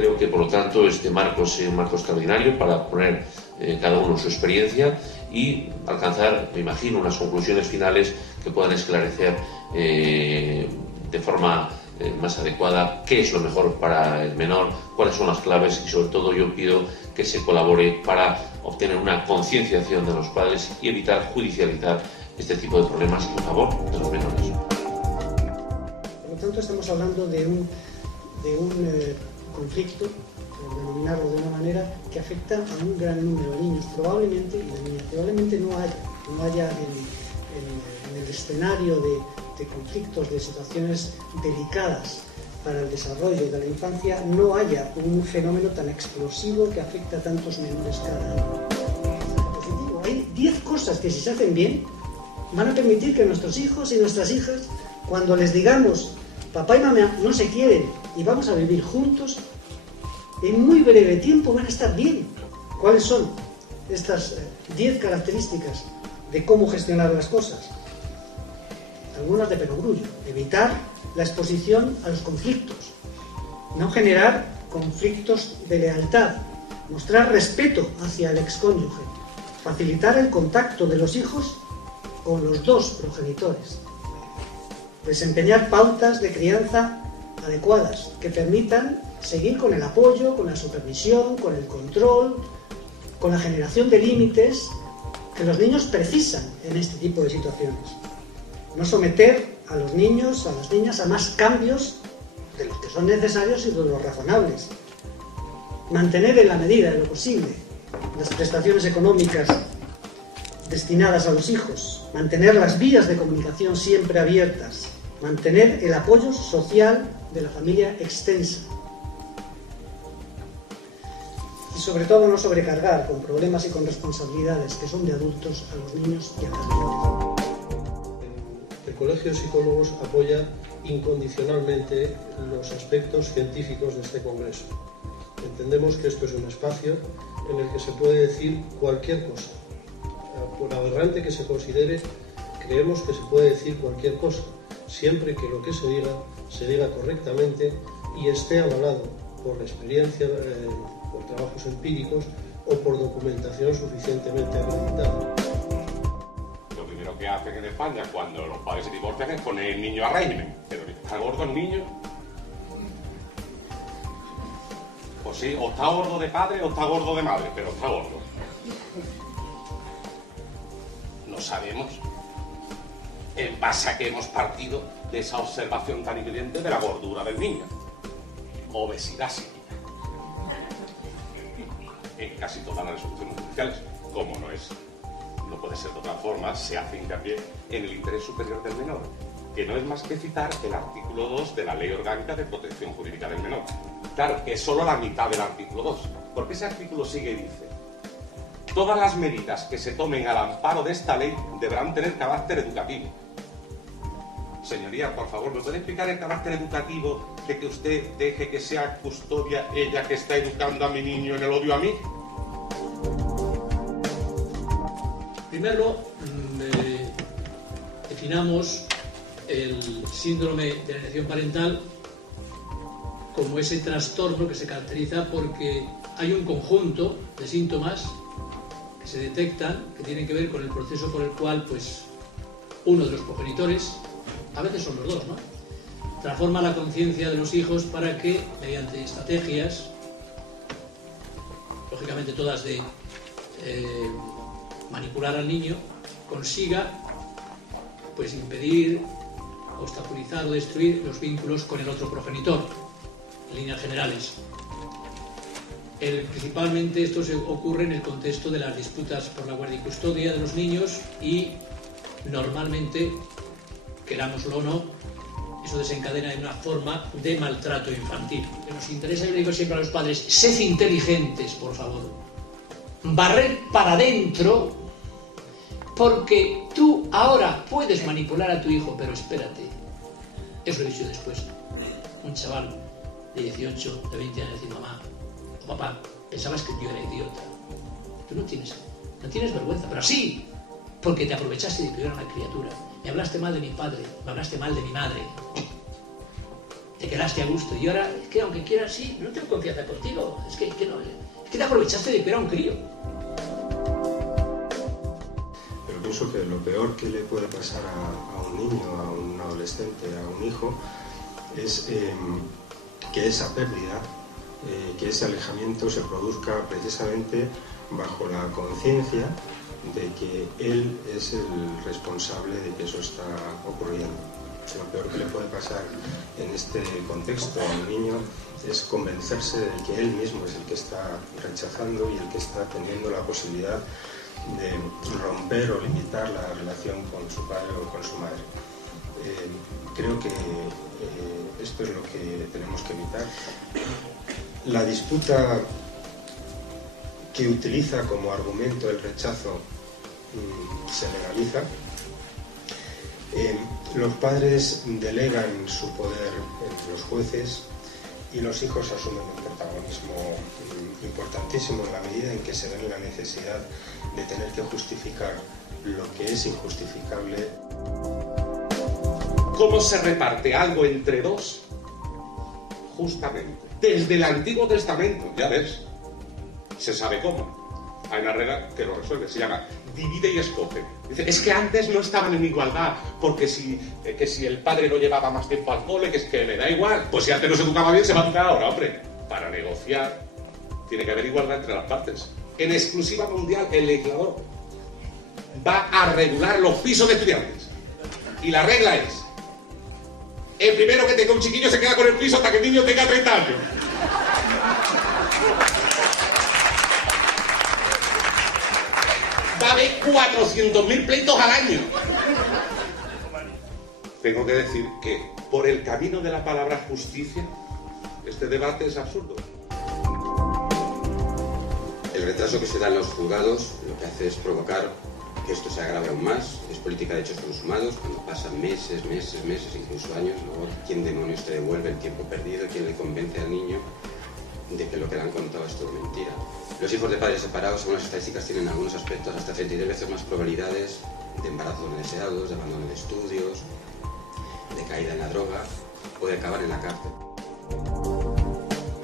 Creo que, por lo tanto, este marco es un marco extraordinario para poner cada uno su experiencia y alcanzar, me imagino, unas conclusiones finales que puedan esclarecer de forma más adecuada qué es lo mejor para el menor, cuáles son las claves y, sobre todo, yo pido que se colabore para obtener una concienciación de los padres y evitar judicializar este tipo de problemas en favor de los menores. Por lo tanto, estamos hablando de un conflicto, por denominarlo de una manera, que afecta a un gran número de niños, probablemente, y de niñas. Probablemente no haya en el escenario de conflictos, de situaciones delicadas para el desarrollo de la infancia, no haya un fenómeno tan explosivo que afecta a tantos menores cada año. Hay 10 cosas que, si se hacen bien, van a permitir que nuestros hijos y nuestras hijas, cuando les digamos papá y mamá no se quieren y vamos a vivir juntos, en muy breve tiempo van a estar bien. ¿Cuáles son estas 10 características de cómo gestionar las cosas? Algunas de perogrullo. Evitar la exposición a los conflictos. No generar conflictos de lealtad. Mostrar respeto hacia el excónyuge. Facilitar el contacto de los hijos con los dos progenitores. Desempeñar pautas de crianza adecuadas que permitan seguir con el apoyo, con la supervisión, con el control, con la generación de límites que los niños precisan en este tipo de situaciones. No someter a los niños, a las niñas, a más cambios de los que son necesarios y de los razonables. Mantener en la medida de lo posible las prestaciones económicas destinadas a los hijos. Mantener las vías de comunicación siempre abiertas. Mantener el apoyo social de la familia extensa. Y sobre todo no sobrecargar con problemas y con responsabilidades que son de adultos a los niños y a las niñas. El Colegio de Psicólogos apoya incondicionalmente los aspectos científicos de este congreso. Entendemos que esto es un espacio en el que se puede decir cualquier cosa. Por aberrante que se considere, creemos que se puede decir cualquier cosa, siempre que lo que se diga correctamente y esté avalado por la experiencia, por trabajos empíricos o por documentación suficientemente acreditada. Lo primero que hacen en España cuando los padres se divorcian es poner el niño a régimen. Pero ¿está gordo el niño? Pues sí, o está gordo de padre o está gordo de madre, pero está gordo. No sabemos en base a que hemos partido de esa observación tan evidente de la gordura del niño. Obesidad psíquica. En casi todas las resoluciones judiciales, como no puede ser de otra forma, se hace hincapié en el interés superior del menor, que no es más que citar el artículo 2 de la Ley Orgánica de Protección Jurídica del Menor. Claro, que es solo la mitad del artículo 2, porque ese artículo sigue y dice: todas las medidas que se tomen al amparo de esta ley deberán tener carácter educativo. Señoría, por favor, ¿me puede explicar el carácter educativo de que usted deje que sea custodia ella que está educando a mi niño en el odio a mí? Primero, definamos el síndrome de alienación parental como ese trastorno que se caracteriza porque hay un conjunto de síntomas que se detectan, que tienen que ver con el proceso por el cual uno de los progenitores, a veces son los dos, ¿no?, transforma la conciencia de los hijos para que, mediante estrategias, lógicamente todas de manipular al niño, consiga impedir, obstaculizar o destruir los vínculos con el otro progenitor, en líneas generales. Principalmente esto ocurre en el contexto de las disputas por la guardia y custodia de los niños y normalmente, querámoslo o no, eso desencadena en una forma de maltrato infantil. Lo que nos interesa, yo le digo siempre a los padres: sed inteligentes, por favor. Barrer para adentro, porque tú ahora puedes manipular a tu hijo, pero espérate. Eso lo he dicho después. Un chaval de 18, de 20 años dice: mamá o papá, pensabas que yo era idiota. Tú no tienes vergüenza, pero sí, porque te aprovechaste de que yo era una criatura. Me hablaste mal de mi padre, me hablaste mal de mi madre. Te quedaste a gusto. Y ahora, es que aunque quieras, sí, no tengo confianza contigo. Es que te aprovechaste de que era un crío. Pero pienso que lo peor que le puede pasar a un niño, a un adolescente, a un hijo, es que esa pérdida, que ese alejamiento se produzca precisamente bajo la conciencia de que él es el responsable de que eso está ocurriendo. Lo peor que le puede pasar en este contexto a un niño es convencerse de que él mismo es el que está rechazando y el que está teniendo la posibilidad de romper o limitar la relación con su padre o con su madre. Creo que esto es lo que tenemos que evitar. La disputa que utiliza como argumento el rechazo se legaliza. Los padres delegan su poder en los jueces y los hijos asumen un protagonismo importantísimo en la medida en que se ven la necesidad de tener que justificar lo que es injustificable. ¿Cómo se reparte algo entre dos? Justamente, desde el Antiguo Testamento, ya ves, se sabe cómo. Hay una regla que lo resuelve, se llama divide y escoge. Dice, es que antes no estaban en igualdad, porque si el padre no llevaba más tiempo al cole, que es que le da igual, pues si antes no se educaba bien, se va a educar ahora, hombre. Para negociar, tiene que haber igualdad entre las partes. En exclusiva mundial, el legislador va a regular los pisos de estudiantes. Y la regla es, el primero que tenga un chiquillo se queda con el piso hasta que el niño tenga 30 años. Va a haber 400.000 pleitos al año. Tengo que decir que por el camino de la palabra justicia, este debate es absurdo. El retraso que se da en los juzgados lo que hace es provocar que esto se agrave aún más. Es política de hechos consumados, cuando pasan meses, incluso años, luego quién demonios te devuelve el tiempo perdido, quién le convence al niño de que lo que le han contado es todo mentira. Los hijos de padres separados, según las estadísticas, tienen en algunos aspectos hasta 33 veces más probabilidades de embarazos no deseados, de abandono de estudios, de caída en la droga o de acabar en la cárcel.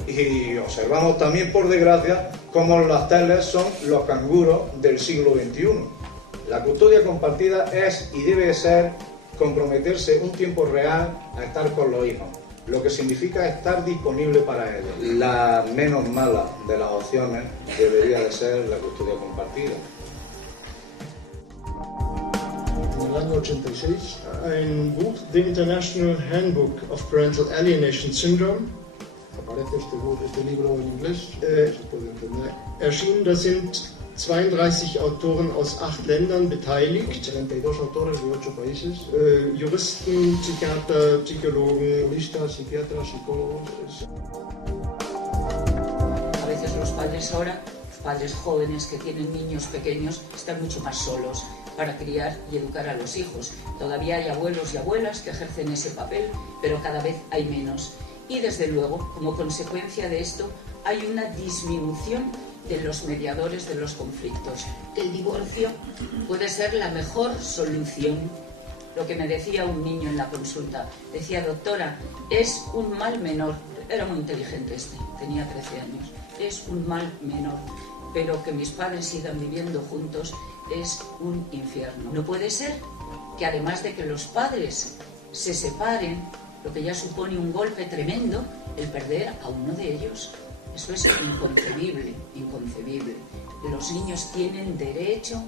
Y observamos también, por desgracia, cómo las teles son los canguros del siglo XXI. La custodia compartida es y debe ser comprometerse un tiempo real a estar con los hijos, lo que significa estar disponible para ellos. La menos mala de las opciones debería de ser la custodia compartida. En el año 86, ein Buch, The International Handbook of Parental Alienation Syndrome, aparece este libro en inglés, se puede entender. erschienen. Da sind 32 Autoren aus 8 Ländern beteiligt. 32 autores de 8 países. Juristen, Psychiater, Psychologen. Juristas, psiquiatras, psicólogos. A veces los padres ahora, los padres jóvenes que tienen niños pequeños, están mucho más solos para criar y educar a los hijos. Todavía hay abuelos y abuelas que ejercen ese papel, pero cada vez hay menos. Y desde luego, como consecuencia de esto, hay una disminución de los mediadores de los conflictos. El divorcio puede ser la mejor solución. Lo que me decía un niño en la consulta, decía, doctora, es un mal menor. Era muy inteligente tenía 13 años. Es un mal menor, pero que mis padres sigan viviendo juntos es un infierno. No puede ser que además de que los padres se separen, lo que ya supone un golpe tremendo, el perder a uno de ellos. Eso es inconcebible, inconcebible. Los niños tienen derecho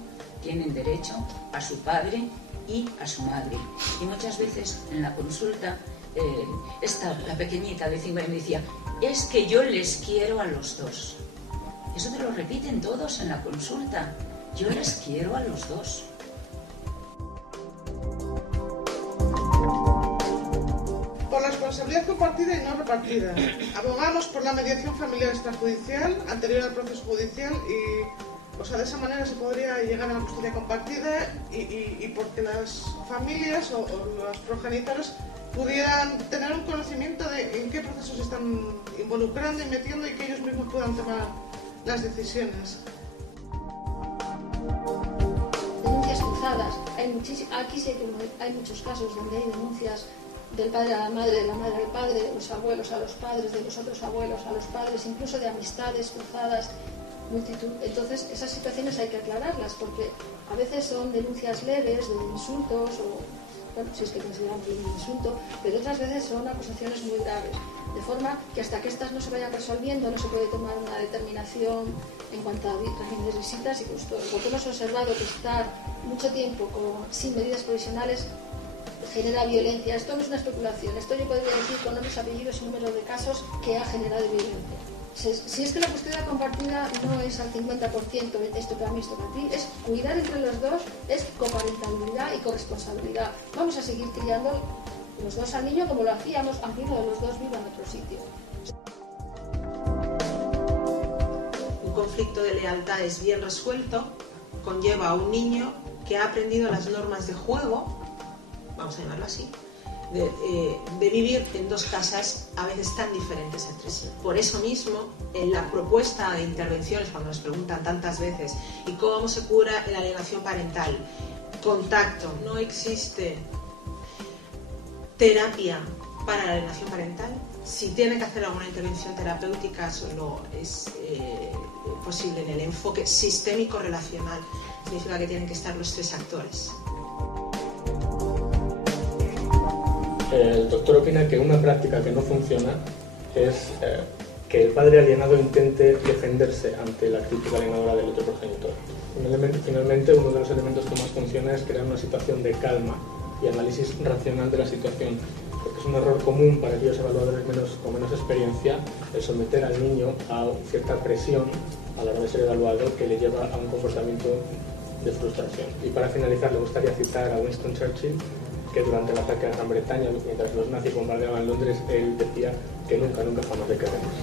a su padre y a su madre. Y muchas veces en la consulta, la pequeñita de 5 años me decía, es que yo les quiero a los dos. Eso te lo repiten todos en la consulta. Yo les quiero a los dos. Por la responsabilidad compartida y no repartida. Abogamos por la mediación familiar extrajudicial anterior al proceso judicial y, de esa manera se podría llegar a la custodia compartida y porque las familias o los progenitores pudieran tener un conocimiento de en qué procesos se están involucrando y metiendo y que ellos mismos puedan tomar las decisiones. Denuncias cruzadas. Aquí sé que hay muchos casos donde hay denuncias del padre a la madre, de la madre al padre, de los abuelos a los padres, de los otros abuelos a los padres, incluso de amistades cruzadas, multitud. Entonces, esas situaciones hay que aclararlas, porque a veces son denuncias leves de insultos, o, bueno, si es que consideramos un insulto, pero otras veces son acusaciones muy graves. De forma que hasta que estas no se vayan resolviendo, no se puede tomar una determinación en cuanto a régimen de visitas y custodias. Porque hemos observado que estar mucho tiempo sin medidas provisionales genera violencia. Esto no es una especulación, esto yo podría decir con nombres, apellidos y números de casos que ha generado violencia. Si es que la custodia compartida no es al 50% esto para mí, esto para ti, es cuidar entre los dos, es coparentabilidad y corresponsabilidad. Vamos a seguir criando los dos al niño como lo hacíamos, aunque uno de los dos viva en otro sitio. Un conflicto de lealtades bien resuelto conlleva a un niño que ha aprendido las normas de juego, vamos a llamarlo así, de vivir en dos casas a veces tan diferentes entre sí. Por eso mismo, en la propuesta de intervenciones, cuando nos preguntan tantas veces ¿y cómo se cura la alienación parental? Contacto. No existe terapia para la alienación parental. Si tienen que hacer alguna intervención terapéutica, solo es posible en el enfoque sistémico relacional. Significa que tienen que estar los tres actores. El doctor opina que una práctica que no funciona es que el padre alienado intente defenderse ante la actitud alienadora del otro progenitor. Finalmente, uno de los elementos que más funciona es crear una situación de calma y análisis racional de la situación, porque es un error común para aquellos evaluadores con menos experiencia el someter al niño a cierta presión a la hora de ser evaluado que le lleva a un comportamiento de frustración. Y para finalizar, le gustaría citar a Winston Churchill, que durante el ataque a Gran Bretaña, mientras los nazis bombardeaban Londres, él decía que nunca, nunca jamás le queremos.